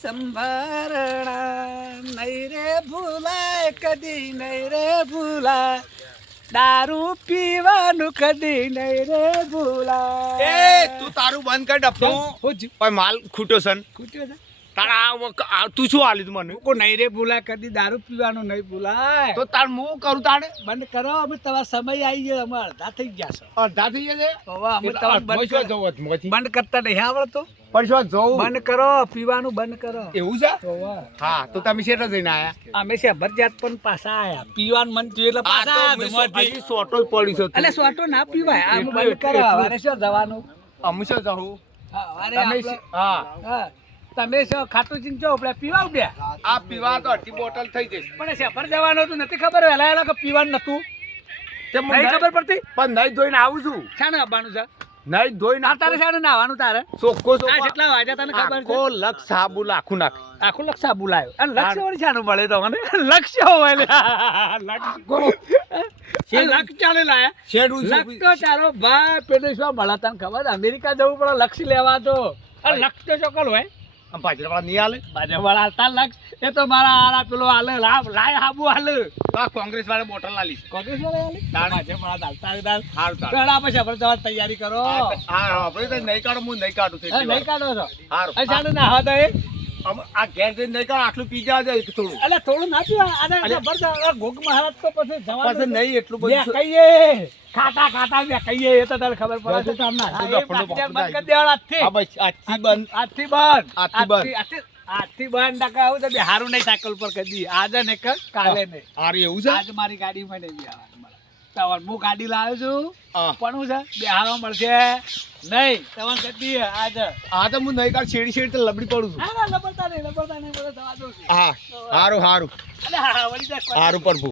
સંભારણા નહીં રે ભૂલાય કદી નહીં રે ભૂલાય દારૂ પીવાનું કદી નહીં રે ભૂલાય તું તારું બંધ કર ડફો ઓય માલ ખૂટો સન ખૂટ્યો છે તારા તું શું હાલી તું મને કો નહીં રે ભૂલાય કદી દારૂ પીવાનું નહીં ભૂલાય તો તાર હું કરું તાણે બંધ કરો અમે તમારો સમય આવી ગયો અમે અડધા થઈ ગયા છે અડધા થઈ જશે હવે અમે તમારે બંધ કરતા નહીં આવડતો પણ શું જવું બંધ કરો પીવાનું બંધ કરો એવું છે હવે હા તો તમે શેઠ જઈને આયા અમે છે ભરજાત પણ પાછા આયા પીવાનું મન થયું એટલે પાછા હજી સોટો જ પડી છે એટલે સોટો ના પીવાય આ બંધ કરો હવે શું જવાનું અમે શું જવું હા તમે હા હા તમે શું ખાટું ચીંચો આપણે પીવા ઉડ્યા આ પીવા તો અડધી બોટલ થઈ જશે પણ સફર જવાનું હતું નથી ખબર વહેલા વહેલા કે પીવાનું નતું તે મને નહીં ખબર પડતી પણ નહીં ધોઈને આવું છું શાને આવવાનું છે નહીં ધોઈને આ તારે શાને નાવાનું તારે ચોખ્ખો આ કેટલા વાગ્યા તને ખબર છે આખો લક્ષ સાબુ લાખું નાખ આખું લક્ષા બોલાયો અને લક્ષ્ય વળી શાનું મળે તો મને લક્ષ્ય હોય લક્ષ ચાલે લાયા શેડું લક્ષ તો ચાલો ભાઈ પેલે શું મળે તને ખબર અમેરિકા જવું પડે લક્ષ લેવા તો લક્ષ તો ચોકલ હોય પાછળ નહીં હાલે ભાજપ વાળા હાલતા લક્ષ એ તો મારા હારા પેલો હાલે લાય હાબુ હાલે કોંગ્રેસ વાળા બોટલ લાલી કોંગ્રેસ વાળા હાલે ભાજપ વાળા હાલતા હારું પેલા પછી આપણે જવાની તૈયારી કરો હા આપણે તો નહીં કાઢો હું નહીં કાઢું છું નહીં કાઢો છો હારું ચાલુ ના હા તો એ આ ઘેર જઈને નહીં કાઢો આટલું પી જવા જાય થોડું એટલે થોડું ના પીવાય અને ગોગ મહારાજ તો પછી પછી જવાનું નહીં એટલું બધું કહીએ ખાતા ખાતા બે કહીએ એ તો તને ખબર પડે છે બંધ કરી દેવાના આજથી આજથી બંધ ટકા આવું તો હારું નહીં સાયકલ પર કદી આજે ને કાલે નહીં હારું એવું છે આજે મારી ગાડીમાં નહીં બેહવાનું હું ગાડી લાવ્યો છું પણ હું છે બેહારવા મળશે નહીં તમારે કદી આજે હા તો હું નહીં કાઢ શેડી શેડી તો લબડી પડું છું લબડતા નહીં બધા જવા દઉં છું હા હારું હારું અરે હા વળી જાય હારું પ્રભુ